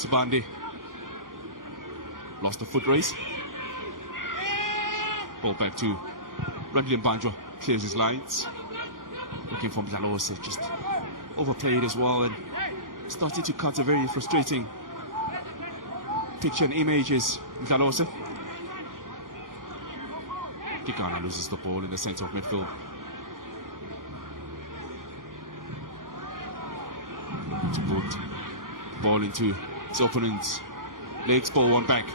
Sabandi lost the foot race. Ball back to Bradley Mbanjwa, clears his lines. Looking for Mdlalose, just overplayed as well and started to cut a very frustrating picture and images. Mdlalose. Kikana loses the ball in the center of midfield. To put ball into his opponent's legs, ball one back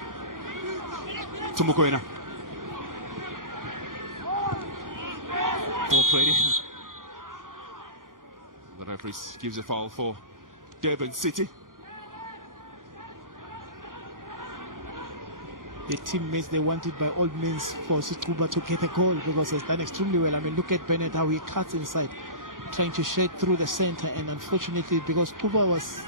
to Mokoena. Ball played in. The referee gives a foul for Durban City. The teammates, they wanted by all means for Situba to get a goal because he's done extremely well. I mean, look at Bennett, how he cuts inside, trying to shed through the center, and unfortunately, because Tuba was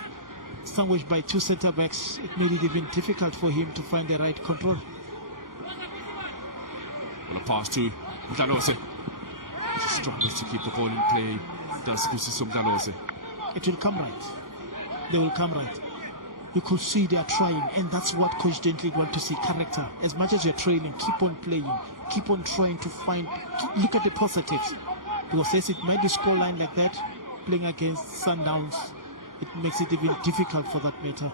sandwiched by two center backs, it made it even difficult for him to find the right control. Well, a pass to Mdlalose. He struggles to keep the ball in play. Does some Mdlalose. It will come right. They will come right. You could see they are trying, and that's what Coach Dentley wants to see, character. As much as you're training, keep on playing, keep on trying to find, look at the positives. Because yes, it might be scoreline like that, playing against Sundowns, it makes it even difficult for that matter.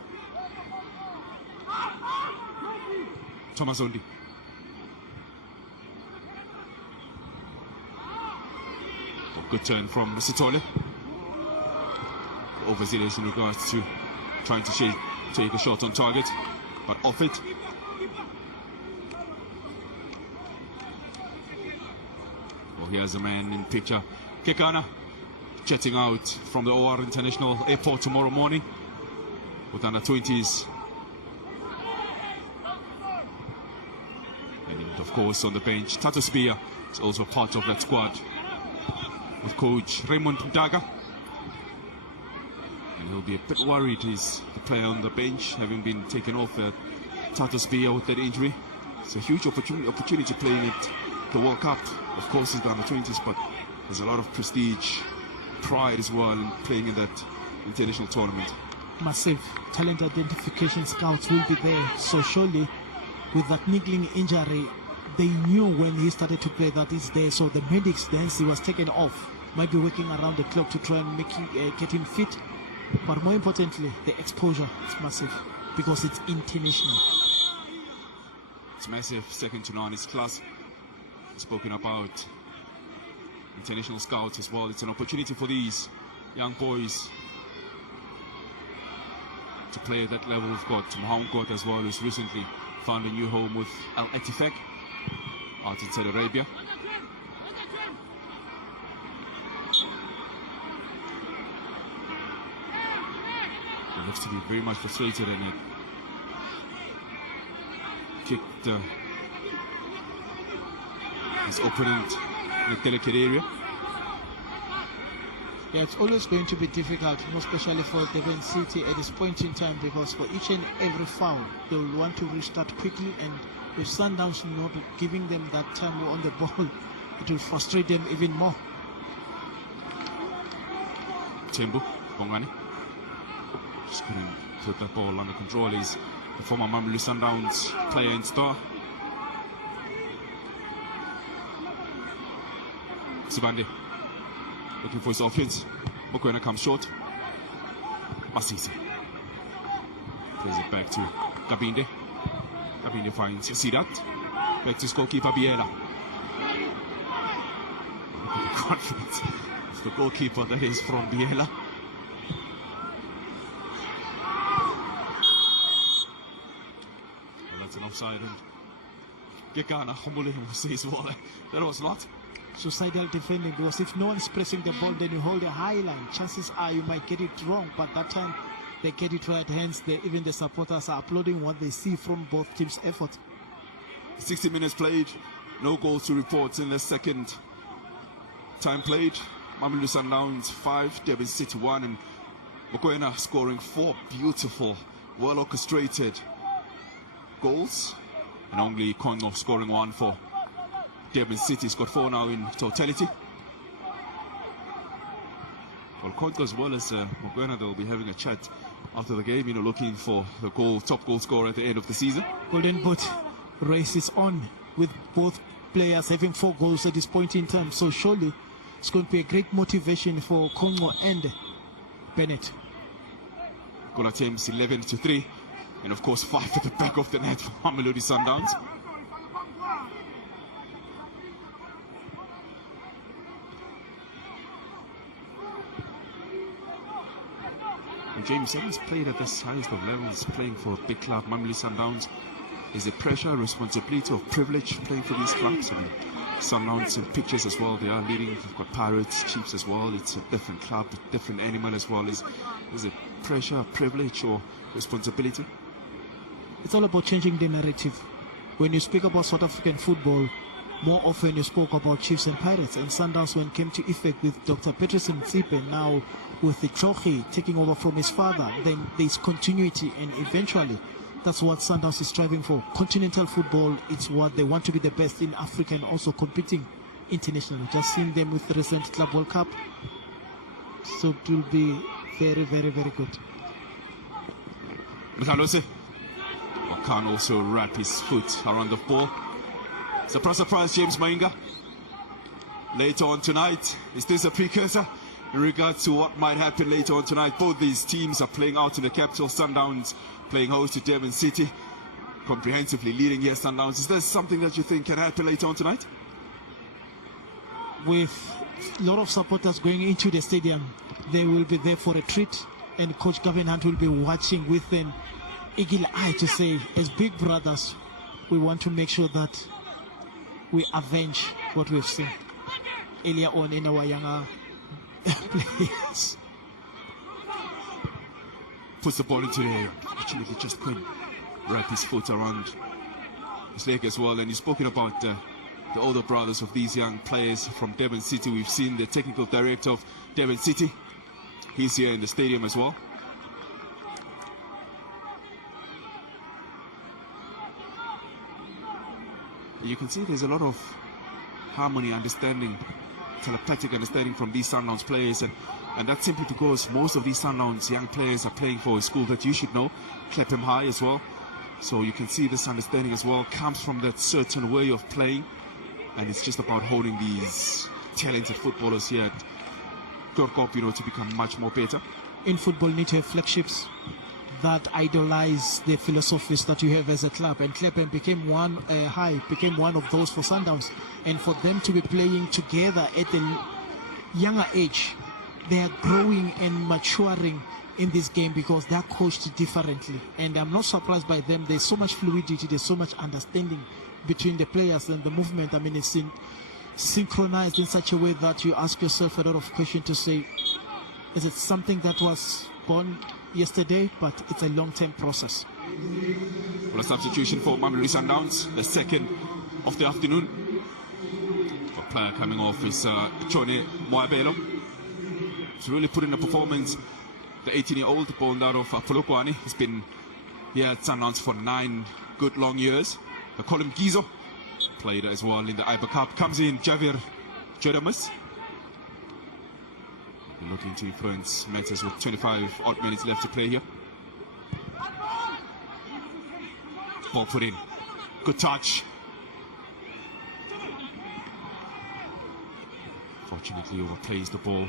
Thomas Ondi. A good turn from Mr. Tole. Overzealous in regards to trying to take a shot on target, but off it. Well, here's a man in picture. Kekana jetting out from the OR International Airport tomorrow morning with under 20s. And of course on the bench, Tato Spear is also part of that squad with coach Raymond Daga. And he'll be a bit worried, he's the player on the bench, having been taken off Tato Spear with that injury. It's a huge opportunity playing at the World Cup. Of course, he's down the 20s, but there's a lot of prestige, pride as well in playing in that international tournament. Massive talent identification scouts will be there. So surely, with that niggling injury, they knew when he started to play that it's there. So the medics, then he was taken off, might be working around the clock to try and make him, get him fit. But more importantly, the exposure is massive because it's international. It's massive, second to none. It's class. Spoken about international scouts as well. It's an opportunity for these young boys to play at that level. We've got Mohammed as well, who's recently found a new home with Al Ettifaq out in Saudi Arabia. He looks to be very much frustrated, and he kicked his opponent in a delicate area. Yeah, it's always going to be difficult, especially for Durban City at this point in time, because for each and every foul, they will want to restart quickly, and with Sundowns not giving them that time on the ball, it will frustrate them even more. Tembo, Bongani. Just couldn't put that ball under control. He's the former Mamelodi Sundowns player in star. Sibande looking for his offense. Mokoena comes short. Masisi plays it back to Kabinde. Kabinde finds Sidat. Back to his goalkeeper Biela. Confidence. It's the goalkeeper that is from Biela. Well, that's an offside, and Gekana Homole says, well, that was not suicidal defending, because if no one's pressing the ball, then you hold a high line. Chances are you might get it wrong, but that time they get it right. Hence, even the supporters are applauding what they see from both teams' effort. 60 minutes played, no goals to report in the second time played. Mamelodi Sundowns 5, Durban City 1, and Mokoena scoring 4 beautiful, well orchestrated goals, and only Congo scoring 1 for Durban City's got 4 now in totality. Well, Congo as well as Mokoena, they'll be having a chat after the game, looking for the top goal scorer at the end of the season. Golden Boot race is on with both players having 4 goals at this point in time. So surely it's going to be a great motivation for Congo and Bennett. Goal attempts 11-3, and of course 5 at the back of the net for Mamelodi Sundowns. And James Evans played at this highest of levels, playing for a big club. Mamelodi Sundowns is a pressure, responsibility, or privilege playing for these clubs. I mean, Sundowns and pictures as well, they are leading. You've got Pirates, Chiefs as well. It's a different club, a different animal as well. Is it pressure, privilege, or responsibility? It's all about changing the narrative. When you speak about South African football, more often you spoke about Chiefs and Pirates, and Sundowns when came to effect with Dr. Peterson Tsipe, now with the Tsohi taking over from his father, then there's continuity, and eventually that's what Sundowns is striving for. Continental football, it's what they want to be the best in Africa and also competing internationally. Just seeing them with the recent Club World Cup, so it will be very, very, very good. Can also wrap his foot around the ball. Surprise, James Mainga. Later on tonight, is this a precursor in regards to what might happen later on tonight? Both these teams are playing out in the capital. Sundowns playing host to Durban City, comprehensively leading here. Sundowns. Is there something that you think can happen later on tonight? With a lot of supporters going into the stadium, they will be there for a treat, and Coach Gavin Hunt will be watching with an eagle eye to say, as big brothers, we want to make sure that we avenge what we've seen earlier on in our younger players. Puts the ball into the air. Actually, he just couldn't wrap his foot around his leg as well. And he's spoken about the older brothers of these young players from Durban City. We've seen the technical director of Durban City. He's here in the stadium as well. You can see there's a lot of harmony, understanding, telepathic understanding from these Sundowns players, and that's simply because most of these Sundowns young players are playing for a school that you should know, Clapham High as well. So you can see this understanding as well comes from that certain way of playing, and it's just about holding these talented footballers here at Korkop, to become much more better. In football, you need to have flagships that idolize the philosophies that you have as a club, and Clapham became one of those for Sundowns, and for them to be playing together at a younger age, they are growing and maturing in this game because they are coached differently, and I'm not surprised by them. There's so much fluidity, there's so much understanding between the players and the movement. I mean, it's synchronized in such a way that you ask yourself a lot of questions to say, is it something that was born yesterday? But it's a long-term process. Well, a substitution for Mamelodi Sundowns, the second of the afternoon. A player coming off is Chone Moabelo. He's really put in a performance. The 18-year-old born out of Polokwane. He's been here at Sundowns for 9 good long years. They call him Gizo. Played as well in the Iber Cup. Comes in Javier Jodamus, looking to influence matters with 25 odd minutes left to play here. Ball put in. Good touch. Fortunately overplays the ball.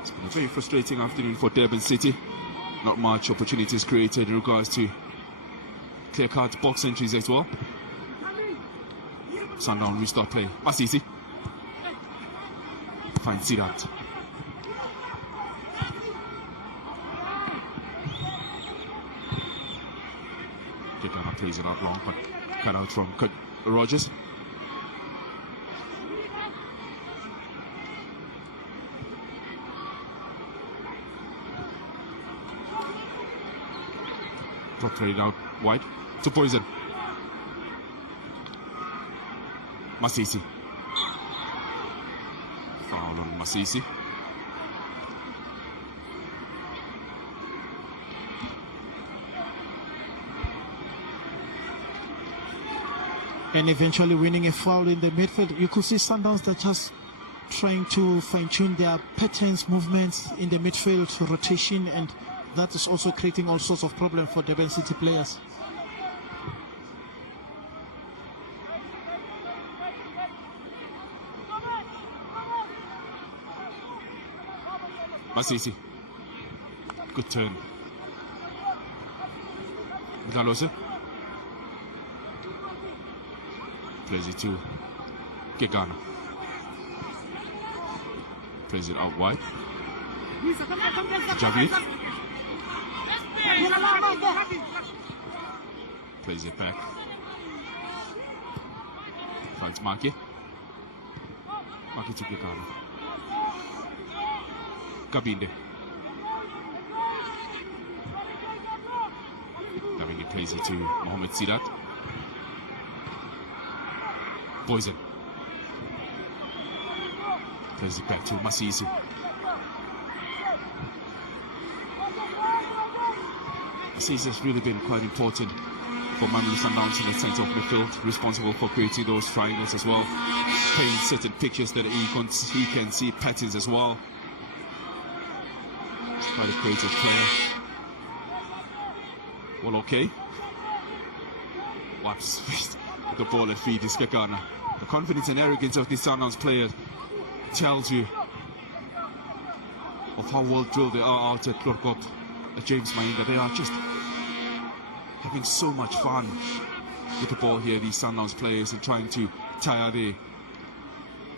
It's been a very frustrating afternoon for Durban City. Not much opportunities created in regards to clear-cut box entries as well. Sundown restart play. Masisi finds Sirat. Jekana plays it out long, but cut out from Rogers. Played out wide to Poison. Masisi. Foul on Masisi. and eventually winning a foul in the midfield. You could see Sundowns that just trying to fine-tune their patterns, movements in the midfield, rotation, and that is also creating all sorts of problems for Durban City players. Masisi. Good turn. Mdlalose. Plays it to Gegana. Plays it out wide. Javi. Plays it back. Finds Maki. Maki to Gegana. Kabinde. Kabinde plays it to Mohamed Sidat. Poison. Plays it back to Masisi. Masisi has really been quite important for Mamelodi Sundowns in the centre of midfield, responsible for creating those triangles as well, painting certain pictures that he can see patterns as well. Quite a creative player. Well, okay. Wipes the ball at feet is Gegana. The confidence and arrogance of this Sundowns player tells you of how well drilled they are out at Klorkop, at James Mainda. They are just having so much fun with the ball here, these Sundowns players, and trying to tire the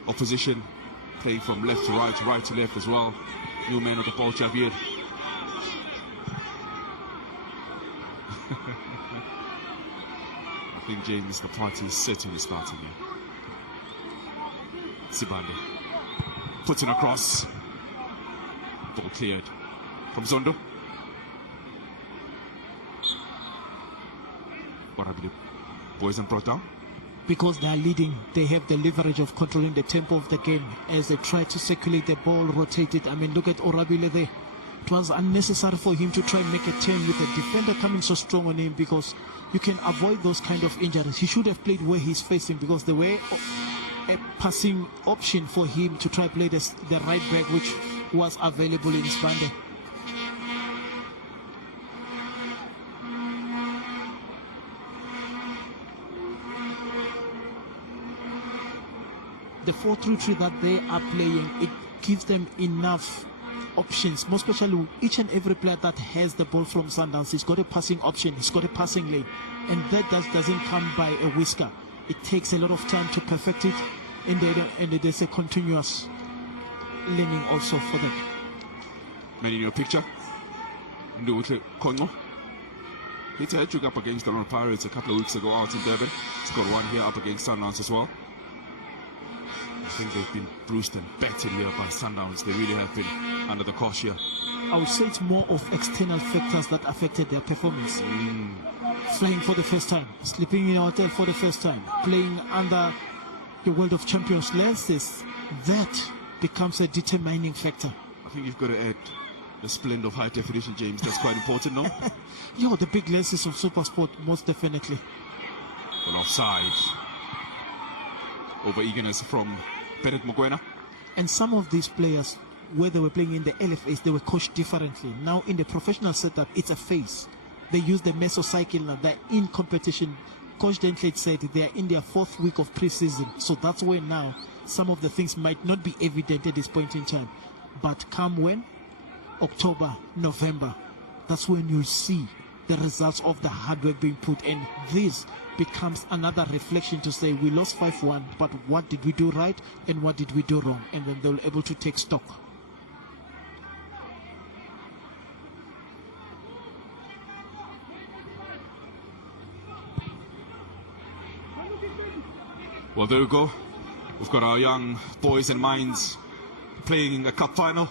opposition, playing from left to right to left as well. New man with the ball, Javier. I think James, the party is certainly starting here. Sibande puts it across. Ball cleared from Zondo. What have the boys and brought down? Because they are leading, they have the leverage of controlling the tempo of the game as they try to circulate the ball, rotate it. I mean, look at Orabile there. It was unnecessary for him to try and make a turn with a defender coming so strong on him, because you can avoid those kind of injuries. He should have played where he's facing, because there were a passing option for him to try play the right back, which was available in Spande. The 4-3-3 that they are playing, it gives them enough options, most especially each and every player that has the ball from Sundowns. He's got a passing option, he's got a passing lane, and that doesn't come by a whisker. It takes a lot of time to perfect it, and there's a continuous learning also for them. Man in your picture, Nduwutle Kongo. He had to up against the London Pirates a couple of weeks ago out in Durban. He's got one here up against Sundowns as well. I think they've been bruised and battered here by Sundowns. They really have been under the cosh here. I would say it's more of external factors that affected their performance. Flying for the first time, sleeping in a hotel for the first time, playing under the World of Champions lenses, that becomes a determining factor. I think you've got to add the splendor of high definition, James. That's quite important, no? Yo, the big lenses of Supersport, most definitely. Well, offside. Over eagerness from Bennett Mogoena. And some of these players, where they were playing in the LFAs, they were coached differently. Now in the professional setup, it's a phase. They use the mesocycle now. They're in competition. Coach Dentlade said they are in their 4th week of preseason. So that's where now some of the things might not be evident at this point in time. But come when? October, November. That's when you'll see the results of the hard work being put in. This becomes another reflection to say we lost 5-1, but what did we do right and what did we do wrong? And then they'll be able to take stock. Well, there we go. We've got our young boys and minds playing in the cup final.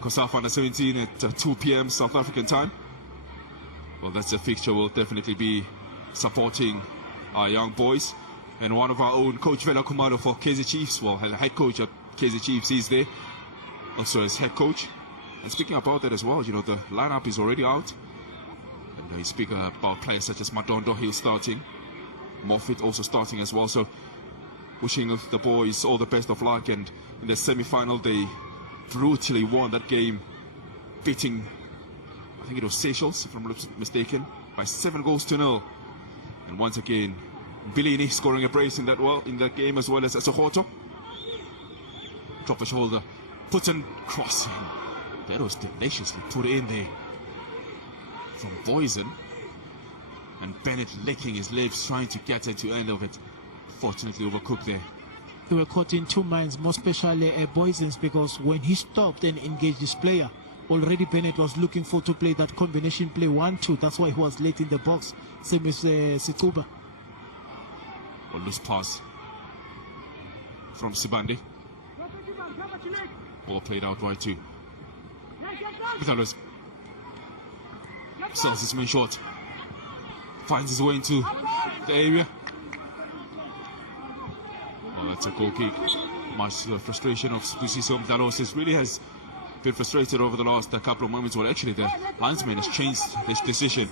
COSAF Under 17 at 2 p.m. South African time. Well, that's a fixture we'll definitely be supporting our young boys. And one of our own, Coach Vela Kumaro for KZ Chiefs, well, head coach at KZ Chiefs, is there. Also as head coach. And speaking about that as well, you know, the lineup is already out. And they speak about players such as Madondo, he's starting. Moffitt also starting as well. So wishing the boys all the best of luck. And in the semi-final, they brutally won that game, beating, I think it was Seychelles, if I'm not mistaken, by 7-0. And once again, Bellini scoring a brace in that game, as well as Sohoto. Drop the shoulder, puts in crossing. That was deliciously put in there from Boysen. And Bennett licking his lips, trying to get into the end of it. Fortunately overcooked there. They were caught in two minds, more especially Boysen's, because when he stopped and engaged his player, already Bennett was looking for to play that combination play 1-2. That's why he was late in the box. Same as Situba. A loose pass from Sibande. Ball played out wide too. Vitalos sells his main shot. Finds his way into the area. Oh, that's a goal kick. Much frustration of Spusiso Mdalos really has been frustrated over the last couple of moments. Well, actually, the linesman has changed his decision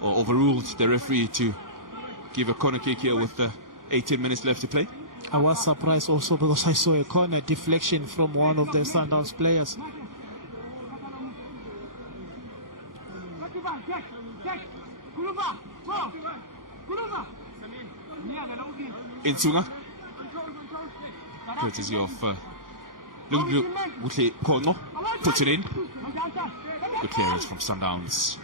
or overruled the referee to give a corner kick here with 18 minutes left to play. I was surprised also because I saw a corner deflection from one of the Sundowns players. Insunga, courtesy of Lungu Kono, puts it in. Good clearance from Sundowns.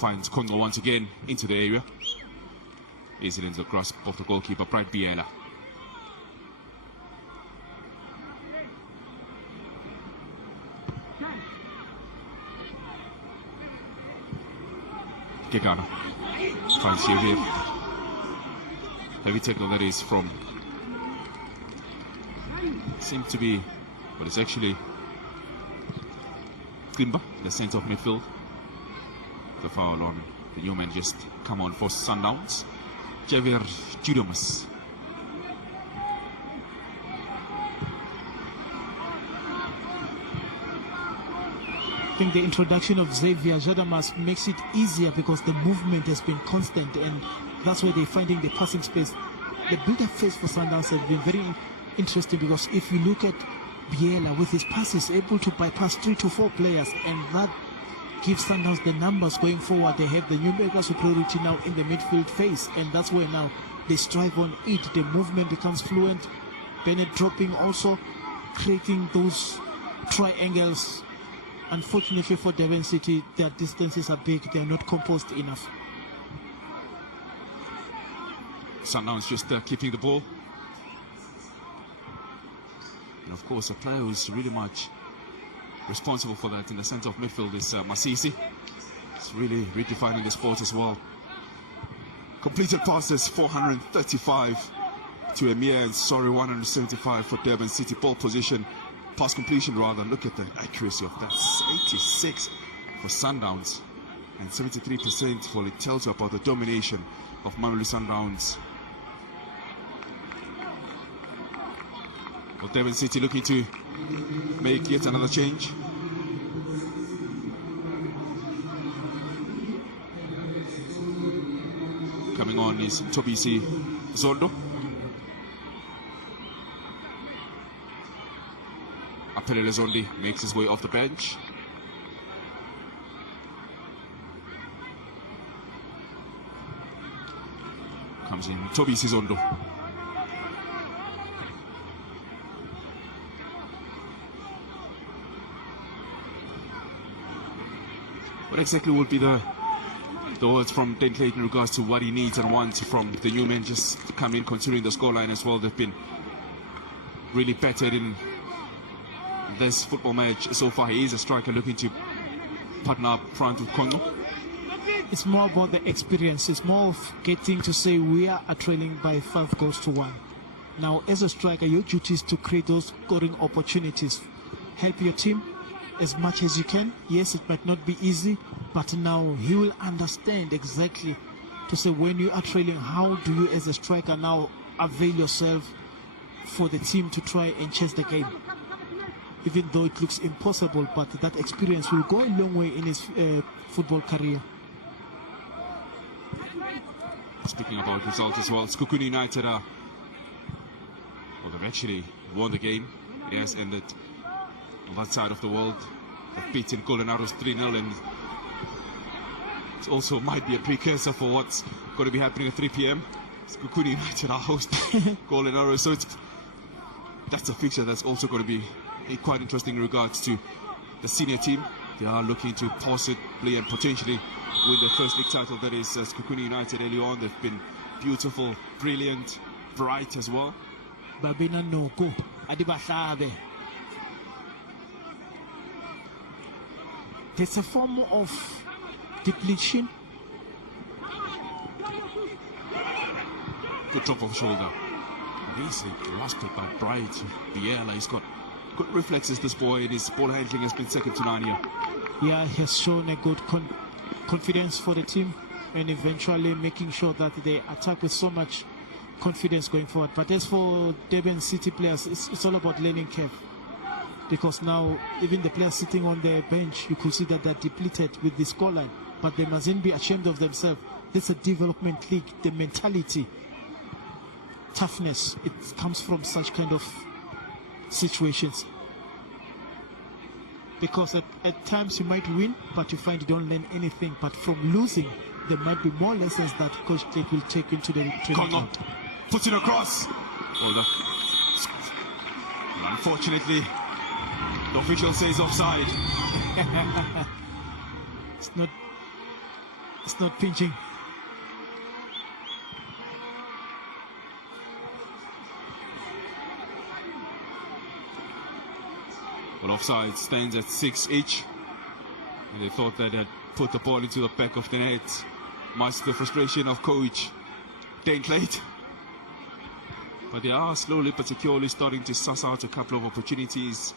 Finds Kongo once again into the area. Easily into the grasp of the goalkeeper, Bright Biela. Gegana finds here. Heavy tackle that is from, seems to be, but it's actually Kimba, the centre of midfield. The foul on the new man just come on for Sundowns. Javier Judomas. I think the introduction of Xavier Judomas makes it easier because the movement has been constant, and that's where they're finding the passing space. The build-up phase for Sundowns has been very interesting because if you look at Biela with his passes, able to bypass 3 to 4 players, and that gives Sundowns the numbers going forward. They have the numerical superiority now in the midfield phase, and that's where now they strive on it. The movement becomes fluent. Bennett dropping, also creating those triangles. Unfortunately for Durban City, their distances are big. They are not composed enough. Sundowns just keeping the ball. And of course, a player who's really much responsible for that in the centre of midfield is Masisi. It's really redefining the sport as well. Completed passes 435 to Emir, and 175 for Durban City. Ball position, pass completion rather. Look at the accuracy of that. 86 for Sundowns and 73%. Well, it tells you about the domination of Mamelodi Sundowns. Well, Durban City looking to make yet another change. Coming on is Tobisi Zondo. Apelele Zondi makes his way off the bench. Comes in Tobisi Zondo. What exactly would be the words from Dan Clayton in regards to what he needs and wants from the new men just to come in, considering the scoreline as well? They've been really battered in this football match so far. He is a striker looking to partner up front with Congo. It's more about the experience. It's more of getting to say we are trailing by 5-1. Now, as a striker, your duty is to create those scoring opportunities. Help your team as much as you can. Yes, it might not be easy, but now he will understand exactly to say when you are trailing, how do you as a striker now avail yourself for the team to try and chase the game. Even though it looks impossible, but that experience will go a long way in his football career. Speaking about results as well, Sekhukhune United they've actually won the game. It has ended on that side of the world. They've beaten Golden Arrows 3-0, and it also might be a precursor for what's going to be happening at 3 p.m. Sekhukhune United are hosting Golden Arrows, so that's a fixture that's also going to be quite interesting in regards to the senior team. They are looking to possibly and potentially win their first league title. That is Sekhukhune United. Early on, they've been beautiful, brilliant, bright as well. Babina Noko, Adibasabe. There's a form of depletion. Good drop of shoulder. Amazing last pick by Bright Biela. He's got good reflexes, this boy, and his ball handling has been second to none here. Yeah, he has shown a good confidence for the team, and eventually making sure that they attack with so much confidence going forward. But as for Durban City players, it's all about learning curve, because now even the players sitting on the bench, you could see that they're depleted with the scoreline, but they mustn't be ashamed of themselves. This is a development league. The mentality, toughness, it comes from such kind of situations, because at times you might win, but you find you don't learn anything. But from losing, there might be more lessons that Coach Blake will take into the training camp. Puts it across. Unfortunately, the official says offside. It's not pinching. Well, offside stands at 6 each, and they thought that they'd put the ball into the back of the net. Much to the frustration of coach Dane Clayton. But they are slowly but securely starting to suss out a couple of opportunities,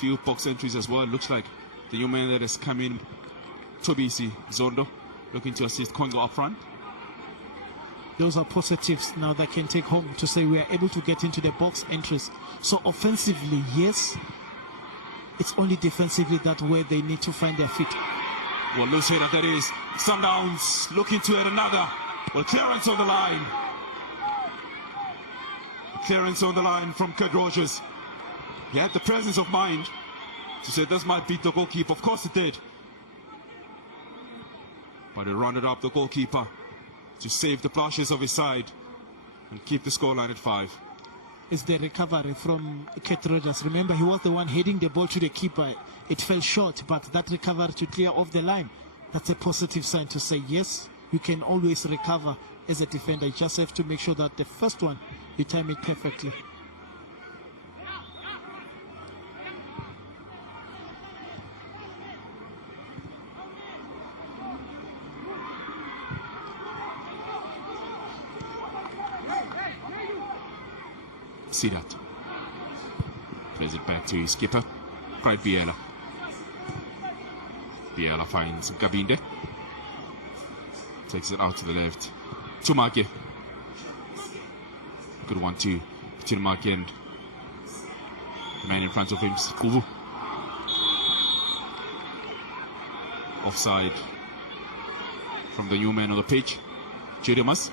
few box entries as well. It looks like the new man that has come in, Tobisi Zondo, looking to assist Kongo up front. Those are positives now that can take home to say we are able to get into the box entries. So offensively, yes. It's only defensively that where they need to find their feet. Well, loose header that is. Sundowns looking to add another. Well, clearance on the line. Clearance on the line from Kurt Rogers. He had the presence of mind to say this might beat the goalkeeper. Of course it did. But he rounded up the goalkeeper to save the blushes of his side and keep the scoreline at 5. Is the recovery from Kurt Rogers. Remember, he was the one heading the ball to the keeper. It fell short, but that recovery to clear off the line, that's a positive sign to say, yes, you can always recover as a defender. You just have to make sure that the first one, you time it perfectly. See that. Plays it back to his skipper, Pride Biela. Biela finds Gabinde. Takes it out to the left. To Maki. Good 1-2 between Maki and the man in front of him, Kuvu. Offside from the new man on the pitch, Chirimas.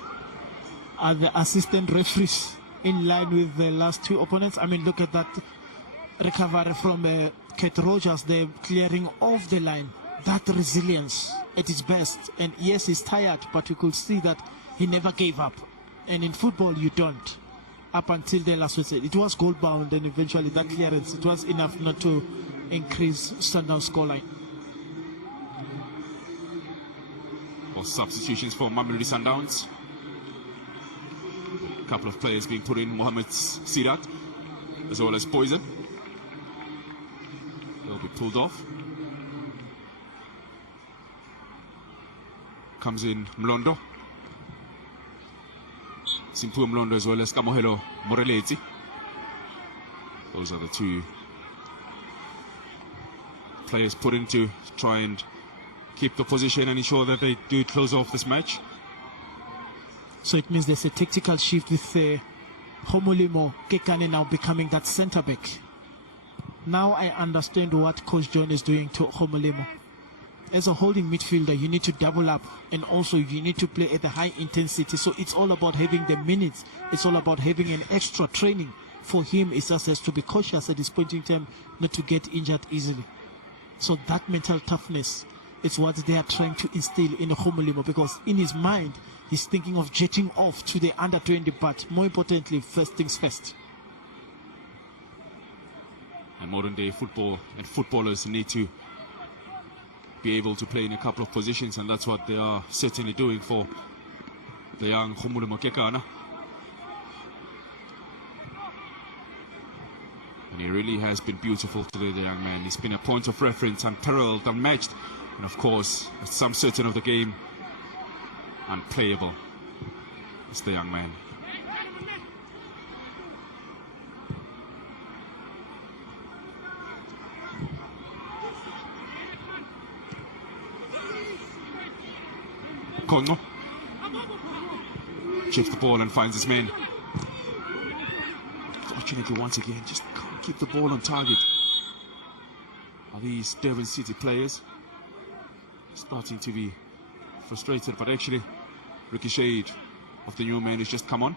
Are the assistant referees in line with the last two opponents? I mean, look at that recovery from Kurt Rogers, the clearing off the line. That resilience at its best. And yes, he's tired, but you could see that he never gave up. And in football, you don't. Up until the last whistle, it was goal bound, and eventually that clearance, it was enough not to increase Sundowns scoreline. Or substitutions for Mamelodi Sundowns. A couple of players being put in, Mohamed Sirat, as well as Poison. They'll be pulled off. Comes in Mlondo. Simpu Mlondo as well as Kamohelo Morelezi. Those are the two players put in to try and keep the position and ensure that they do close off this match. So it means there's a tactical shift with Homolimo Kekane now becoming that centre back. Now I understand what Coach John is doing to Homolimo. as a holding midfielder, you need to double up, and also you need to play at a high intensity. So it's all about having the minutes. It's all about having an extra training. For him, it just has to be cautious at this point in time not to get injured easily. So that mental toughness is what they are trying to instill in Khomolimo, because in his mind, he's thinking of jetting off to the under-20, but more importantly, first things first. And modern day football and footballers need to be able to play in a couple of positions, and that's what they are certainly doing for the young Khomolimo Kekana. And he really has been beautiful today, the young man. He's been a point of reference, unparalleled, unmatched, and of course, at some certain of the game, unplayable. It's the young man. Kongo chips the ball and finds his man. Fortunately, once again, just can't keep the ball on target. Are these Durban City players starting to be frustrated? But actually, ricochet of the new man has just come on.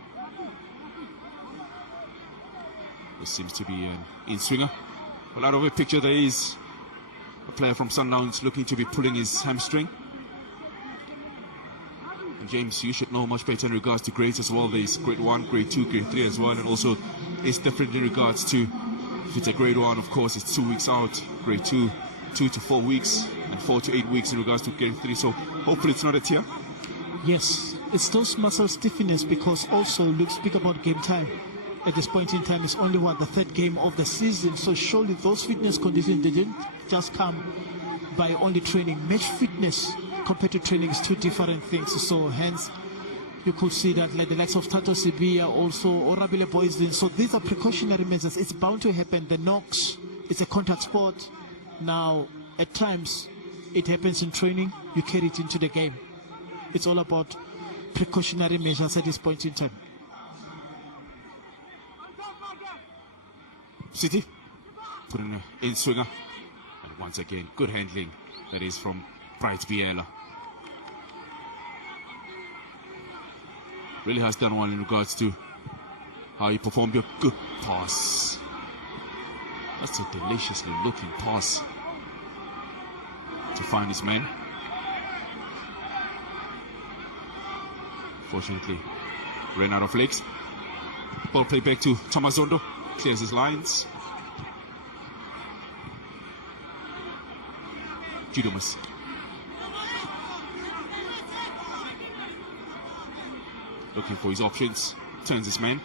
This seems to be an in-swinger. Well, out of a picture, there is a player from Sundowns looking to be pulling his hamstring. And James, you should know much better in regards to grades as well. There's grade 1, grade 2, grade 3 as well, and also it's different in regards to, if it's a grade 1, of course, it's 2 weeks out, grade 2, 2 to 4 weeks, and 4 to 8 weeks in regards to grade 3, so hopefully it's not a tear. Yes, it's those muscle stiffness, because also, look, speak about game time. At this point in time, it's only the third game of the season, so surely those fitness conditions didn't just come by only training. Match fitness compared to training is two different things, so hence you could see that, like the likes of Tato Sibia, also Orabile Boysden. So these are precautionary measures. It's bound to happen. The knocks, it's a contact sport. Now, at times, it happens in training, you carry it into the game. It's all about precautionary measures at this point in time. City put in an in-swinger, and once again, good handling. That is from Bright Biela. Really has done well in regards to how he performed. Your good pass. That's a deliciously looking pass to find his man. Fortunately, ran out of legs. Ball play back to Tomazondo. Clears his lines. Judomus. Looking for his options. Turns his man.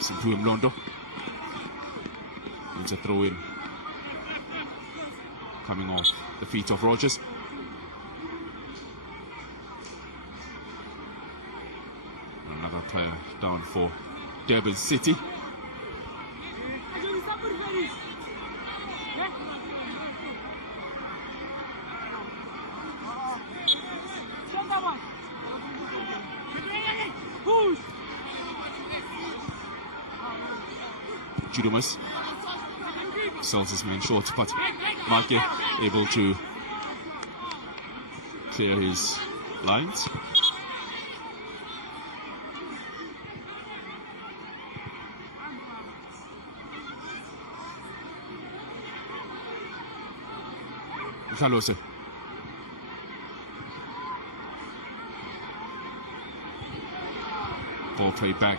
Simpuim Londo. It's a throw in. Coming off the feet of Rogers. Another player down for Durban City. Judomus sells his man short, but Marke able to clear his lines. Kalose. Ball play back.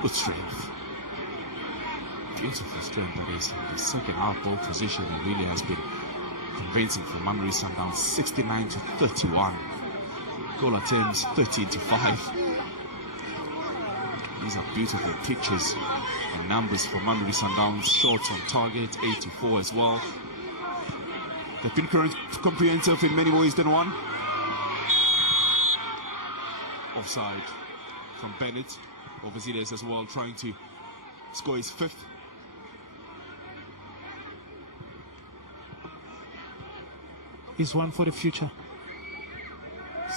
Good strength. Beautiful strength that is. The second half ball position really has been convincing for Mamelodi Sundowns. 69 to 31. Goal attempts 13 to 5. These are beautiful pictures and numbers for Mamelodi Sundowns. Shots on target 84 as well. They've been comprehensive in many ways than one. Offside from Bennett. Overseas as well, trying to score his fifth. He's one for the future.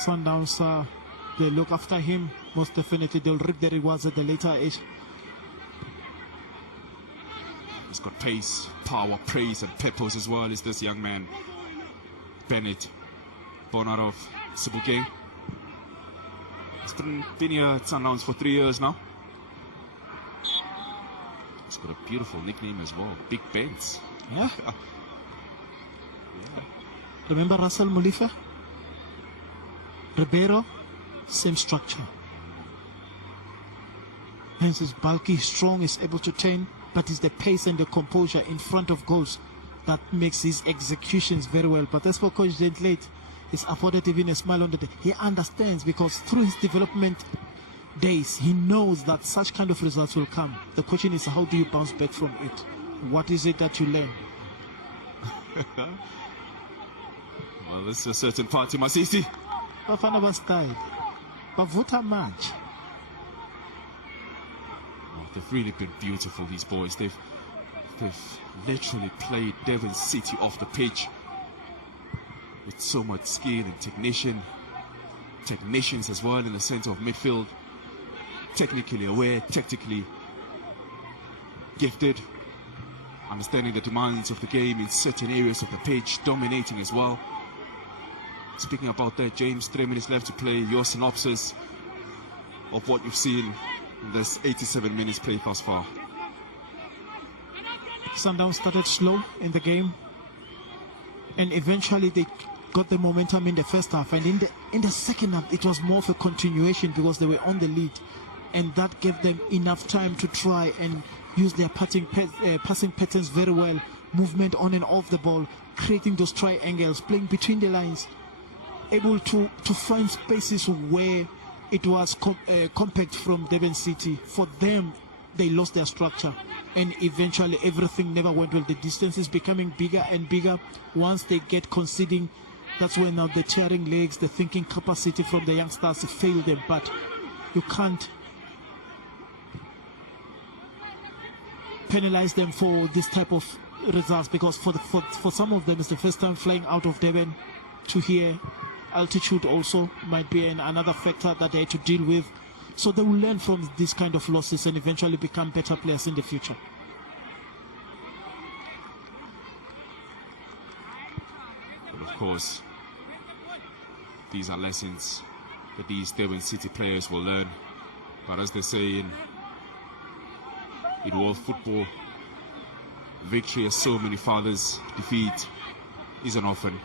Sundowns, they look after him. Most definitely, they'll reap the rewards at the later age. He's got pace, power, praise, and purpose as well as this young man, Bennett, born out of Sebokeng. He's been here at Sundowns for 3 years now. He's got a beautiful nickname as well, Big Benz. Yeah. Remember Russell Mulifa? Ribeiro, same structure. Hence he's bulky, strong, is able to turn, but it's the pace and the composure in front of goals that makes his executions very well. But as for Coach Gentlade, he's afforded even a smile on the day. He understands, because through his development days, he knows that such kind of results will come. The question is, how do you bounce back from it? What is it that you learn? Well, there's a certain party, Masisi. Bafana bastyle. Bavuta match. They've really been beautiful, these boys. They've literally played Durban City off the pitch with so much skill and technicians as well in the center of midfield. Technically aware, tactically gifted, understanding the demands of the game in certain areas of the pitch, dominating as well. Speaking about that, James, 3 minutes left to play. Your synopsis of what you've seen in this 87 minutes play thus far. Sundowns started slow in the game, and eventually they got the momentum in the first half, and in the second half it was more of a continuation because they were on the lead, and that gave them enough time to try and use their passing patterns very well, movement on and off the ball, creating those triangles, playing between the lines, able to find spaces where it was compact from Durban City. For them, they lost their structure, and eventually everything never went well. The distance is becoming bigger and bigger. Once they get conceding, that's when now the tearing legs, the thinking capacity from the youngsters fail them. But you can't penalize them for this type of results, because for some of them it's the first time flying out of Durban to here. Altitude also might be another factor that they had to deal with. So they will learn from these kind of losses and eventually become better players in the future. But of course, these are lessons that these Durban City players will learn. But as they say in world football, victory has so many fathers, defeat isn't often.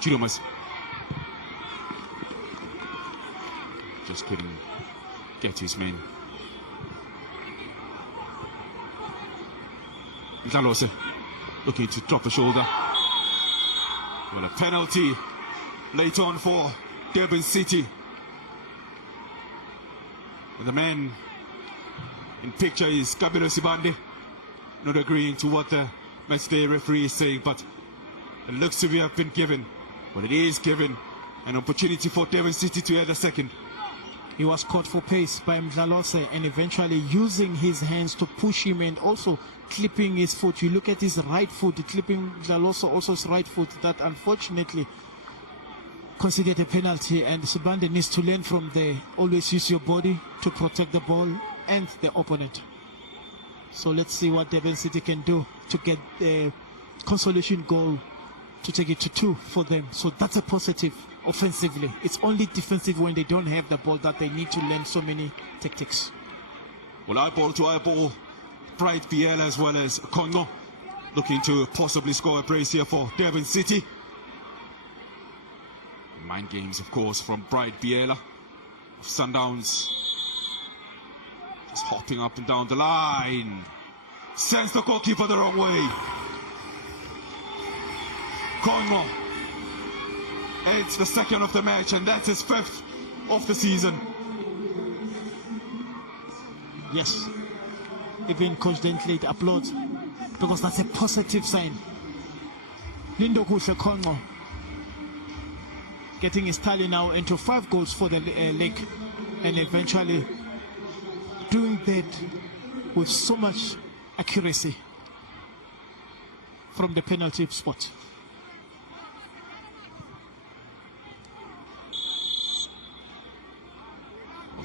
Chidomas just couldn't get to his men. Mdlalose looking to drop a shoulder. Well, a penalty later on for Durban City. And the man in picture is Kabilo Sibande, not agreeing to what the matchday referee is saying, but it looks to have been given. But it is given an opportunity for Durban City to add a second. He was caught for pace by Mdlalose, and eventually using his hands to push him and also clipping his foot. You look at his right foot, clipping Mdlalose also his right foot, that unfortunately considered a penalty, and Sibande needs to learn from there. Always use your body to protect the ball and the opponent. So let's see what Durban City can do to get the consolation goal to take it to 2 for them. So that's a positive offensively. It's only defensive when they don't have the ball that they need to learn so many tactics. Well, eyeball to eyeball, Bright Biela as well as Kongo looking to possibly score a brace here for Durban City. Mind games, of course, from Bright Biela of Sundowns. Just hopping up and down the line. Sends the goalkeeper the wrong way. Kongo. It's the second of the match, and that's his 5th of the season. Yes. Even Coach Gentlade applauds, because that's a positive sign. Lindo Kushe Kongo getting his tally now into 5 goals for the league, and eventually doing that with so much accuracy from the penalty spot.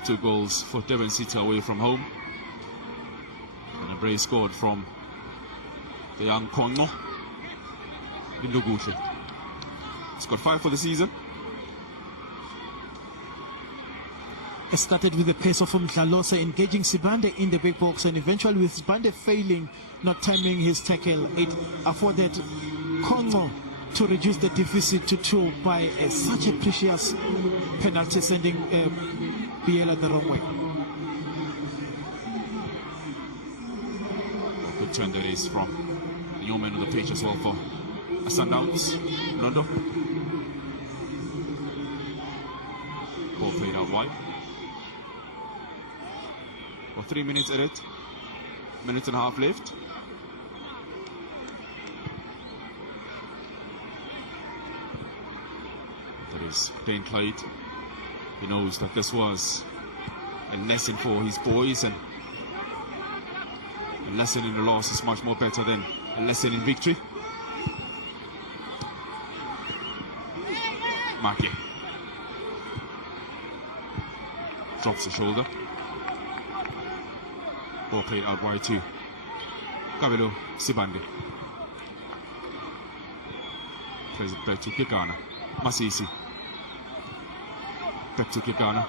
2 goals for Durban City away from home. And a brace scored from the young Kongo. He's got 5 for the season. It started with the pace of Mdlalose engaging Sibande in the big box, and eventually with Sibande failing, not timing his tackle, it afforded Kongo to reduce the deficit to 2 by such a precious penalty, sending Biela the wrong way. A good turn that is from the young man on the pitch as well for Sundowns. Londo. Ball played out wide. For 3 minutes at it. Minute and a half left. That is Dane Clyde. He knows that this was a lesson for his boys, and a lesson in the loss is much more better than a lesson in victory. Maki drops the shoulder. Ball played out wide to Kabelo Sibande. Plays it back to Kekana. Masisi. Back to Kekana.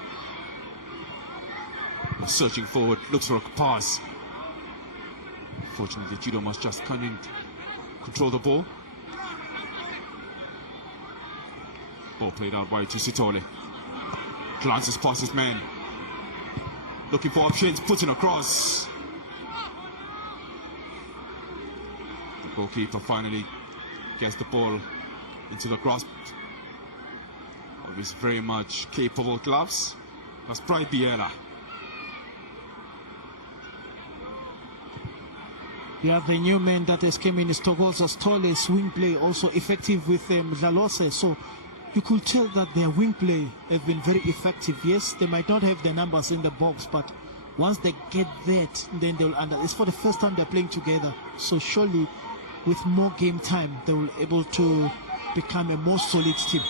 Searching forward, looks for a pass. Fortunately, Judo must just come in, control the ball. Ball played out wide to Sitole. Glances past his man. Looking for options, putting across. The goalkeeper finally gets the ball into the grasp of his very much capable gloves. That's Pride Biela. You have the new man that has came in, Stogolza Stole, swing play also effective with Mdlalose. So you could tell that their wing play have been very effective. Yes, they might not have the numbers in the box, but once they get that, then they'll it's for the first time they're playing together. So surely with more game time, they will be able to become a more solid team.